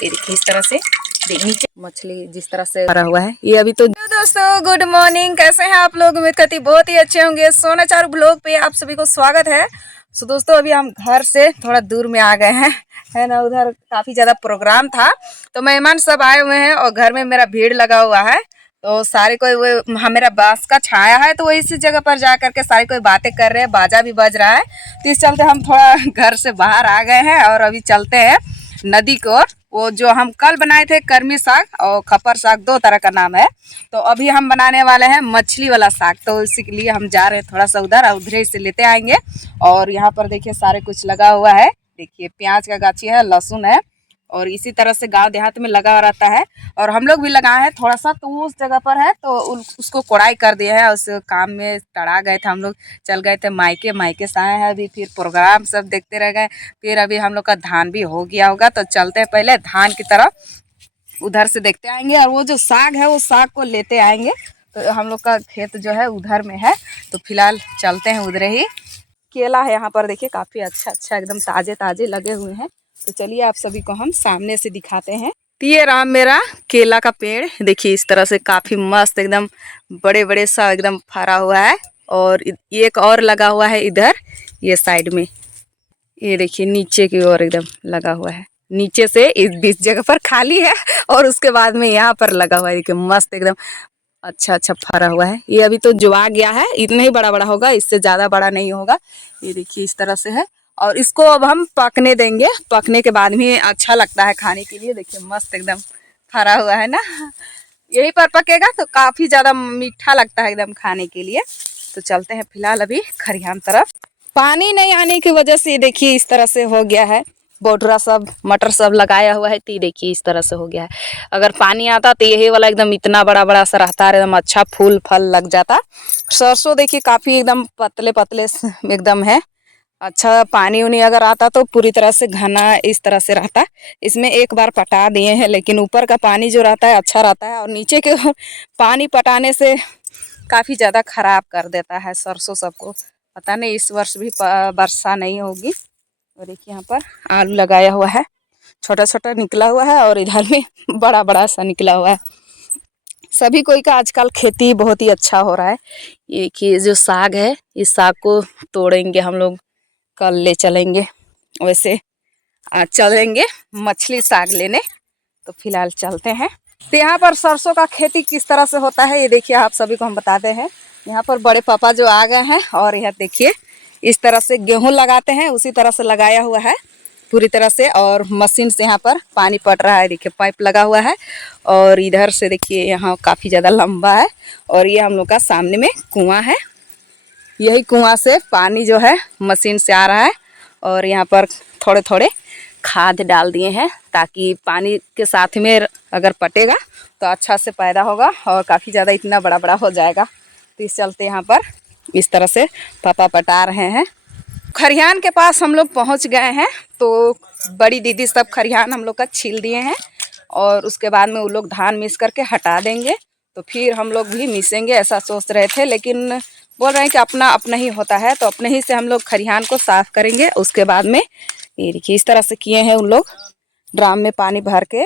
तो ये देखिए इस तरह से नीचे मछली जिस तरह से भरा हुआ है ये अभी तो दोस्तों गुड मॉर्निंग, कैसे हैं आप लोग। उम्मीद करती बहुत ही अच्छे होंगे। सोना चारू ब्लॉग पे आप सभी को स्वागत है। सो दोस्तों अभी हम घर से थोड़ा दूर में आ गए हैं, है ना। उधर काफ़ी ज़्यादा प्रोग्राम था तो मेहमान सब आए हुए हैं और घर में मेरा भीड़ लगा हुआ है। तो सारे कोई वो मेरा बांस का छाया है तो वो इसी जगह पर जा करके सारे कोई बातें कर रहे हैं, बाजा भी बज रहा है। तो इस चलते हम थोड़ा घर से बाहर आ गए हैं और अभी चलते हैं नदी को। वो जो हम कल बनाए थे कर्मी साग और खपर साग, दो तरह का नाम है। तो अभी हम बनाने वाले हैं मछली वाला साग, तो इसी के लिए हम जा रहे हैं थोड़ा सा उधर और उधर से लेते आएंगे। और यहाँ पर देखिए सारे कुछ लगा हुआ है, देखिए प्याज का गाछी है, लहसुन है और इसी तरह से गांव देहात में लगा रहता है। और हम लोग भी लगाए हैं थोड़ा सा, तो उस जगह पर है तो उसको कोड़ाई कर दिए है। उस काम में तड़ा गए थे हम लोग, चल गए थे मायके, मायके से आए हैं अभी, फिर प्रोग्राम सब देखते रह गए। फिर अभी हम लोग का धान भी हो गया होगा तो चलते हैं पहले धान की तरफ, उधर से देखते आएंगे और वो जो साग है वो साग को लेते आएंगे। तो हम लोग का खेत जो है उधर में है तो फिलहाल चलते हैं उधर ही। केला है यहाँ पर देखिए, काफ़ी अच्छा अच्छा एकदम ताज़े ताज़े लगे हुए हैं। तो चलिए आप सभी को हम सामने से दिखाते हैं। तो ये रहा मेरा केला का पेड़, देखिए इस तरह से काफ़ी मस्त एकदम बड़े बड़े सा एकदम फरा हुआ है। और एक और लगा हुआ है इधर ये साइड में, ये देखिए नीचे की ओर एकदम लगा हुआ है। नीचे से इस बीच जगह पर खाली है और उसके बाद में यहाँ पर लगा हुआ है, देखिए मस्त एकदम अच्छा अच्छा फरा हुआ है। ये अभी तो जुआ गया है, इतना ही बड़ा बड़ा होगा, इससे ज़्यादा बड़ा नहीं होगा। ये देखिए इस तरह से है और इसको अब हम पकने देंगे, पकने के बाद में अच्छा लगता है खाने के लिए। देखिए मस्त एकदम फरा हुआ है ना, यहीं पर पकेगा तो काफ़ी ज़्यादा मीठा लगता है एकदम खाने के लिए। तो चलते हैं फिलहाल अभी खरिहान तरफ। पानी नहीं आने की वजह से देखिए इस तरह से हो गया है, बोटरा सब मटर सब लगाया हुआ है तो देखिए इस तरह से हो गया है। अगर पानी आता तो यही वाला एकदम इतना बड़ा बड़ा सा रहता है, एकदम अच्छा फूल फल लग जाता। सरसों देखिए काफ़ी एकदम पतले पतले एकदम है। अच्छा पानी उनी अगर आता तो पूरी तरह से घना इस तरह से रहता। इसमें एक बार पटा दिए हैं लेकिन ऊपर का पानी जो रहता है अच्छा रहता है और नीचे के पानी पटाने से काफ़ी ज़्यादा ख़राब कर देता है सरसों सबको। पता नहीं इस वर्ष भी वर्षा नहीं होगी। और देखिए यहाँ पर आलू लगाया हुआ है, छोटा छोटा निकला हुआ है और इधर में बड़ा बड़ा सा निकला हुआ है। सभी कोई का आजकल खेती बहुत ही अच्छा हो रहा है। ये कि जो साग है इस साग को तोड़ेंगे हम लोग, कल ले चलेंगे। वैसे आज चलेंगे मछली साग लेने, तो फिलहाल चलते हैं। तो यहाँ पर सरसों का खेती किस तरह से होता है ये देखिए आप सभी को हम बताते हैं। यहाँ पर बड़े पापा जो आ गए हैं और यह देखिए इस तरह से गेहूं लगाते हैं उसी तरह से लगाया हुआ है पूरी तरह से। और मशीन से यहाँ पर पानी पट रहा है, देखिए पाइप लगा हुआ है। और इधर से देखिए यहाँ काफ़ी ज़्यादा लंबा है और ये हम लोग का सामने में कुआं है, यही कुआं से पानी जो है मशीन से आ रहा है। और यहाँ पर थोड़े थोड़े खाद डाल दिए हैं ताकि पानी के साथ में अगर पटेगा तो अच्छा से पैदा होगा और काफ़ी ज़्यादा इतना बड़ा बड़ा हो जाएगा। तो इस चलते यहाँ पर इस तरह से पापा पटा रहे हैं। खरिहान के पास हम लोग पहुँच गए हैं तो बड़ी दीदी सब खरिहान हम लोग का छील दिए हैं और उसके बाद में वो लोग धान मिस करके हटा देंगे तो फिर हम लोग भी मिसेंगे ऐसा सोच रहे थे। लेकिन बोल रहे हैं कि अपना अपना ही होता है तो अपने ही से हम लोग खरिहान को साफ़ करेंगे। उसके बाद में ये देखिए इस तरह से किए हैं उन लोग, ड्राम में पानी भर के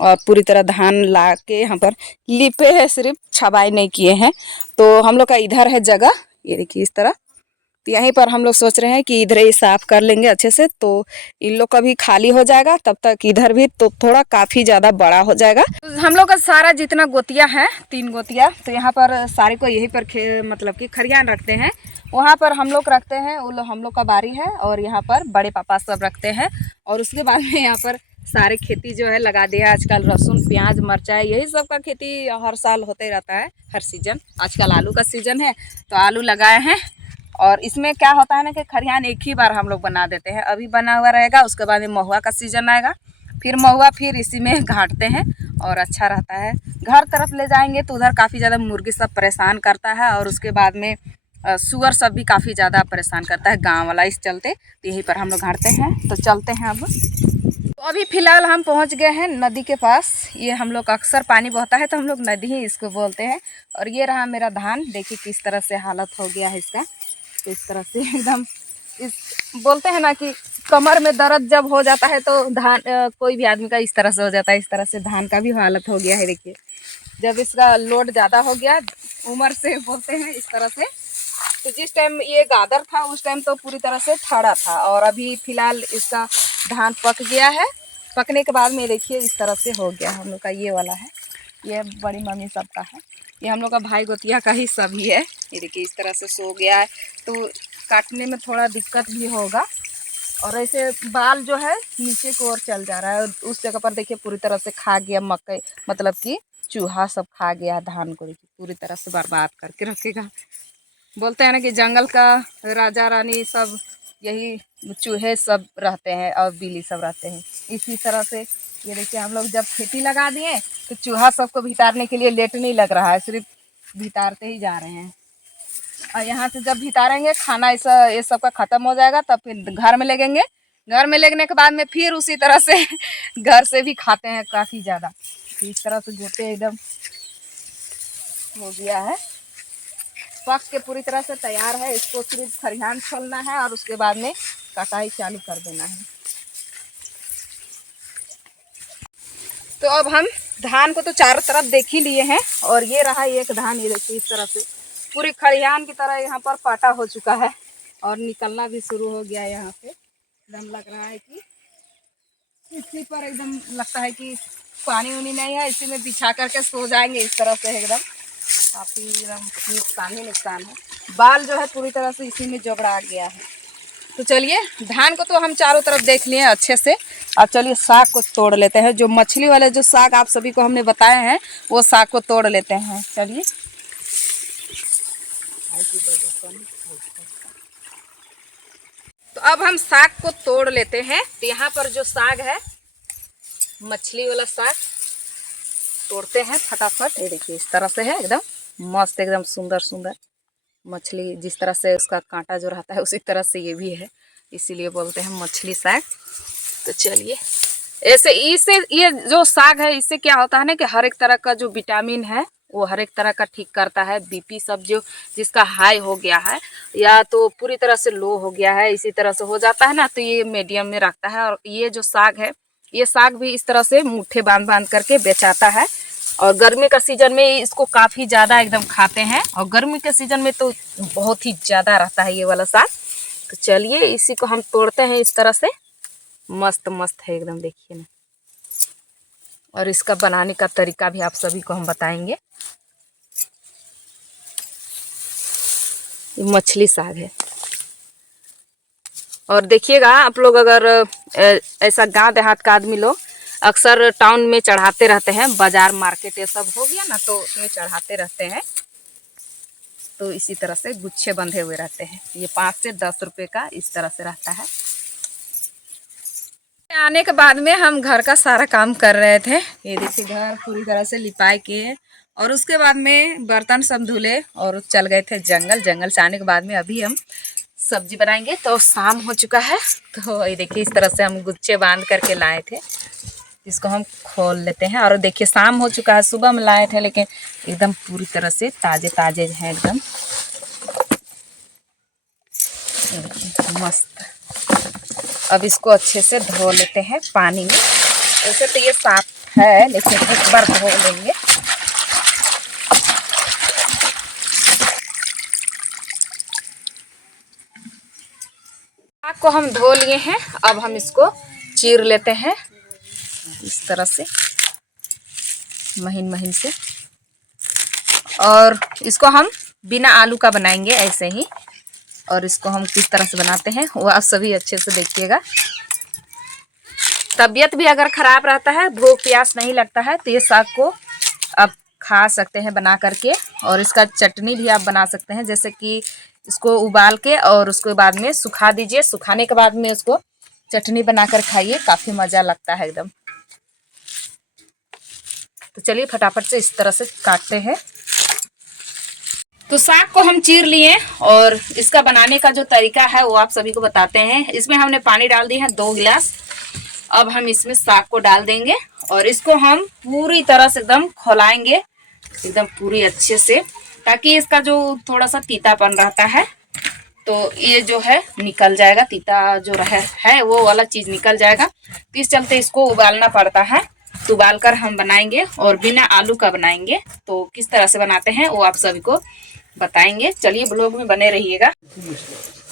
और पूरी तरह धान ला के यहाँ पर लिपे हैं, सिर्फ छबाई नहीं किए हैं। तो हम लोग का इधर है जगह, ये देखिए इस तरह। तो यहीं पर हम लोग सोच रहे हैं कि इधर ही साफ़ कर लेंगे अच्छे से तो इन लोग का भी खाली हो जाएगा, तब तक इधर भी तो थोड़ा काफ़ी ज़्यादा बड़ा हो जाएगा। तो हम लोग का सारा जितना गोतिया है 3 गोतिया, तो यहाँ पर सारे को यहीं पर मतलब कि खरियान रखते हैं। वहाँ पर हम लोग रखते हैं, वो लोग हम लोग का बारी है और यहाँ पर बड़े पापा सब रखते हैं। और उसके बाद में यहाँ पर सारे खेती जो है लगा दिया है आजकल, लहसुन प्याज मिर्चाई यही सब का खेती हर साल होते रहता है, हर सीजन। आजकल आलू का सीजन है तो आलू लगाए हैं। और इसमें क्या होता है ना कि खरिहान एक ही बार हम लोग बना देते हैं, अभी बना हुआ रहेगा, उसके बाद में महुआ का सीजन आएगा, फिर महुआ फिर इसी में घाटते हैं और अच्छा रहता है। घर तरफ ले जाएंगे तो उधर काफ़ी ज़्यादा मुर्गी सब परेशान करता है और उसके बाद में सुअर सब भी काफ़ी ज़्यादा परेशान करता है गांव वाला, इस चलते तो यहीं पर हम लोग घाटते हैं। तो चलते हैं अब। तो अभी फ़िलहाल हम पहुंच गए हैं नदी के पास। ये हम लोग अक्सर पानी बहता है तो हम लोग नदी ही इसको बोलते हैं। और ये रहा मेरा धान, देखिए किस तरह से हालत हो गया है इसका। तो इस तरह से एकदम इस बोलते हैं ना कि कमर में दर्द जब हो जाता है तो धान कोई भी आदमी का इस तरह से हो जाता है। इस तरह से धान का भी हालत हो गया है। देखिए जब इसका लोड ज़्यादा हो गया उम्र से बोलते हैं इस तरह से, तो जिस टाइम ये गादर था उस टाइम तो पूरी तरह से ठाड़ा था, और अभी फिलहाल इसका धान पक गया है। पकने के बाद में देखिए इस तरह से हो गया। हम लोग का ये वाला है, ये बड़ी मम्मी सबका है, ये हम लोग का भाई गोतिया का ही सभी है। ये देखिए इस तरह से सो गया है, तो काटने में थोड़ा दिक्कत भी होगा। और ऐसे बाल जो है नीचे की ओर चल जा रहा है, उस जगह पर देखिए पूरी तरह से खा गया मकई, मतलब कि चूहा सब खा गया धान को, देखिए पूरी तरह से बर्बाद करके रखेगा। बोलते हैं ना कि जंगल का राजा रानी सब यही चूहे सब रहते हैं और बिल्ली सब रहते हैं। इसी तरह से ये देखिए हम लोग जब खेती लगा दिए तो चूहा सबको भितारने के लिए लेट नहीं लग रहा है, सिर्फ भितारते ही जा रहे हैं। और यहाँ से जब भितारेंगे खाना ऐसा ये सब का ख़त्म हो जाएगा, तब फिर घर में लगेंगे। घर में लगने के बाद में फिर उसी तरह से घर से भी खाते हैं काफ़ी ज़्यादा। तो इस तरह से गोटे एकदम हो गया है, पक के पूरी तरह से तैयार है। इसको सिर्फ खरिहान छोड़ना है और उसके बाद में कटाई चालू कर देना है। तो अब हम धान को तो चारों तरफ देख ही लिए हैं, और ये रहा एक धान, ये देखिए इस तरह से पूरी खरिहान की तरह यहाँ पर पाटा हो चुका है और निकलना भी शुरू हो गया। यहाँ पे एकदम लग रहा है कि इसी पर एकदम लगता है कि पानी उनी नहीं है, इसी में बिछा करके सो जाएंगे इस तरह से। एकदम काफ़ी एकदम नुकसान ही नुकसान है। बाल जो है पूरी तरह से इसी में जबड़ा गया है। तो चलिए धान को तो हम चारों तरफ देख लिए अच्छे से। अब चलिए साग को तोड़ लेते हैं। जो मछली वाले जो साग आप सभी को हमने बताए हैं वो साग को तोड़ लेते हैं। चलिए तो अब हम साग को तोड़ लेते हैं। तो यहाँ पर जो साग है मछली वाला साग तोड़ते हैं फटाफट। ये देखिए इस तरह से है, एकदम मस्त, एकदम सुंदर सुंदर मछली। जिस तरह से उसका कांटा जो रहता है उसी तरह से ये भी है, इसीलिए बोलते हैं मछली साग। तो चलिए ऐसे इससे ये जो साग है इससे क्या होता है ना कि हर एक तरह का जो विटामिन है वो हर एक तरह का ठीक करता है। बीपी सब जो जिसका हाई हो गया है या तो पूरी तरह से लो हो गया है, इसी तरह से हो जाता है ना, तो ये मीडियम में रखता है। और ये जो साग है ये साग भी इस तरह से मुट्ठे बांध बांध करके बेचाता है। और गर्मी का सीजन में इसको काफ़ी ज़्यादा एकदम खाते हैं, और गर्मी के सीजन में तो बहुत ही ज़्यादा रहता है ये वाला साग। तो चलिए इसी को हम तोड़ते हैं इस तरह से। मस्त मस्त है एकदम, देखिए ना। और इसका बनाने का तरीका भी आप सभी को हम बताएंगे। ये मछली साग है। और देखिएगा आप लोग, अगर ऐसा गांव देहात का आदमी लोग अक्सर टाउन में चढ़ाते रहते हैं, बाजार मार्केट ये सब हो गया ना तो उसमें चढ़ाते रहते हैं। तो इसी तरह से गुच्छे बंधे हुए रहते हैं। ये 5 से 10 रुपए का इस तरह से रहता है। आने के बाद में हम घर का सारा काम कर रहे थे। ये देखिए घर पूरी तरह से लिपाई किए और उसके बाद में बर्तन सब धुले और चल गए थे जंगल। जंगल से आने के बाद में अभी हम सब्जी बनाएंगे। तो शाम हो चुका है, तो ये देखिए इस तरह से हम गुच्छे बांध करके लाए थे। इसको हम खोल लेते हैं। और देखिए शाम हो चुका है, सुबह में लाए थे लेकिन एकदम पूरी तरह से ताजे ताजे हैं एकदम मस्त। अब इसको अच्छे से धो लेते हैं पानी में। वैसे तो ये साफ है लेकिन एक बार धो लेंगे। साग को हम धो लिए हैं, अब हम इसको चीर लेते हैं इस तरह से महीन महीन से। और इसको हम बिना आलू का बनाएंगे ऐसे ही। और इसको हम किस तरह से बनाते हैं वो आप सभी अच्छे से देखिएगा। तबीयत भी अगर ख़राब रहता है, भूख प्यास नहीं लगता है, तो ये साग को आप खा सकते हैं बना करके। और इसका चटनी भी आप बना सकते हैं, जैसे कि इसको उबाल के और उसके बाद में सुखा दीजिए। सुखाने के बाद में उसको चटनी बनाकर खाइए, काफ़ी मज़ा लगता है एकदम। तो चलिए फटाफट से इस तरह से काटते हैं। तो साग को हम चीर लिए और इसका बनाने का जो तरीका है वो आप सभी को बताते हैं। इसमें हमने पानी डाल दिया है 2 गिलास। अब हम इसमें साग को डाल देंगे और इसको हम पूरी तरह से एकदम खौलाएंगे, एकदम पूरी अच्छे से, ताकि इसका जो थोड़ा सा तीतापन रहता है तो ये जो है निकल जाएगा, तीता जो है वो वाला चीज़ निकल जाएगा। तो इस चलते इसको उबालना पड़ता है। तो उबाल कर हम बनाएंगे और बिना आलू का बनाएंगे। तो किस तरह से बनाते हैं वो आप सभी को बताएंगे। चलिए ब्लॉग में बने रहिएगा।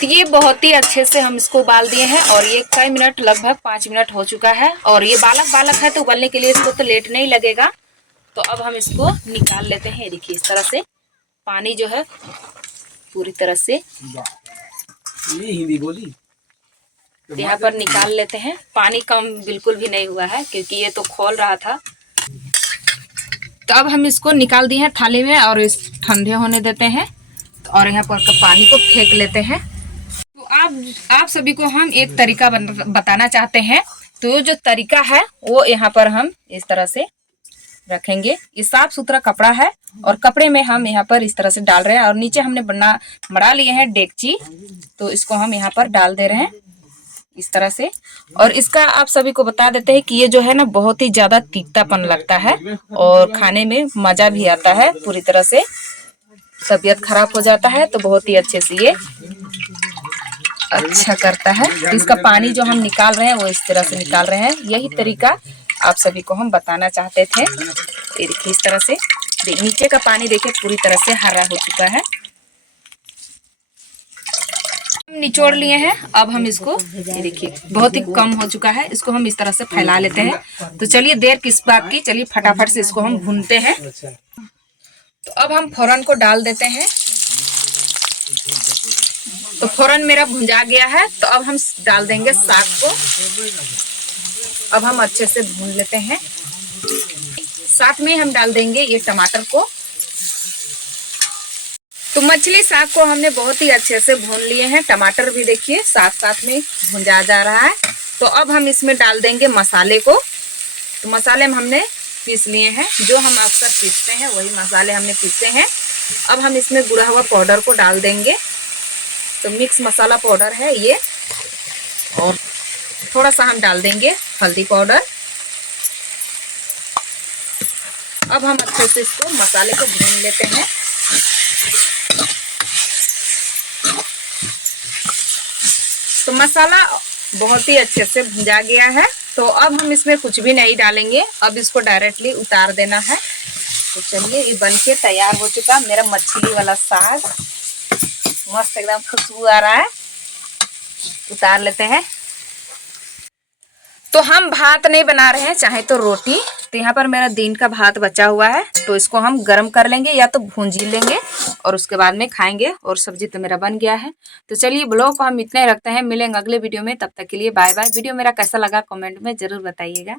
तो ये बहुत ही अच्छे से हम इसको उबाल दिए हैं और ये कई मिनट, लगभग 5 मिनट हो चुका है। और ये बालक बालक है तो उबलने के लिए इसको तो लेट नहीं लगेगा। तो अब हम इसको निकाल लेते हैं। देखिए इस तरह से पानी जो है पूरी तरह से ये हिंदी बोली यहाँ पर निकाल लेते हैं। पानी कम बिल्कुल भी नहीं हुआ है क्योंकि ये तो खोल रहा था। तो अब हम इसको निकाल दिए हैं थाली में और इस ठंडे होने देते हैं। और यहाँ पर पानी को फेंक लेते हैं। तो आप सभी को हम एक तरीका बताना चाहते हैं। तो जो तरीका है वो यहाँ पर हम इस तरह से रखेंगे। ये साफ सुथरा कपड़ा है और कपड़े में हम यहाँ पर इस तरह से डाल रहे हैं। और नीचे हमने बना लिए हैं डेगची, तो इसको हम यहाँ पर डाल दे रहे हैं इस तरह से। और इसका आप सभी को बता देते हैं कि ये जो है ना बहुत ही ज्यादा तीतापन लगता है और खाने में मजा भी आता है। पूरी तरह से तबीयत खराब हो जाता है तो बहुत ही अच्छे से ये अच्छा करता है। तो इसका पानी जो हम निकाल रहे हैं वो इस तरह से निकाल रहे हैं। यही तरीका आप सभी को हम बताना चाहते थे। ये देखिए इस तरह से नीचे का पानी देखिए पूरी तरह से हरा हो चुका है। हम निचोड़ लिए हैं। अब हम इसको, ये देखिए बहुत ही कम हो चुका है, इसको हम इस तरह से फैला लेते हैं। तो चलिए देर किस बात की, चलिए फटाफट से इसको हम भूनते हैं। तो अब हम फोरन को डाल देते हैं। तो फोरन मेरा भुंजा गया है। तो अब हम डाल देंगे साग को। अब हम अच्छे से भून लेते हैं। साथ में हम डाल देंगे ये टमाटर को। तो मछली साग को हमने बहुत ही अच्छे से भून लिए हैं। टमाटर भी देखिए साथ साथ में भुंजा जा रहा है। तो अब हम इसमें डाल देंगे मसाले को। तो मसाले में हमने पीस लिए हैं, जो हम अक्सर पीसते हैं वही मसाले हमने पीसे हैं। अब हम इसमें गुड़ा हुआ पाउडर को डाल देंगे। तो मिक्स मसाला पाउडर है ये। और थोड़ा सा हम डाल देंगे हल्दी पाउडर। अब हम अच्छे से इसको मसाले को भून लेते हैं। तो मसाला बहुत ही अच्छे से भुंजा गया है। तो अब हम इसमें कुछ भी नहीं डालेंगे। अब इसको डायरेक्टली उतार देना है। तो चलिए ये बनके तैयार हो चुका मेरा मछली वाला साग। मस्त एकदम खुशबू आ रहा है। उतार लेते हैं। तो हम भात नहीं बना रहे हैं, चाहे तो रोटी। तो यहाँ पर मेरा दिन का भात बचा हुआ है तो इसको हम गरम कर लेंगे या तो भूंजी लेंगे और उसके बाद में खाएंगे। और सब्जी तो मेरा बन गया है। तो चलिए ब्लॉग को हम इतना ही रखते हैं। मिलेंगे अगले वीडियो में, तब तक के लिए बाय बाय। वीडियो मेरा कैसा लगा कमेंट में जरूर बताइएगा।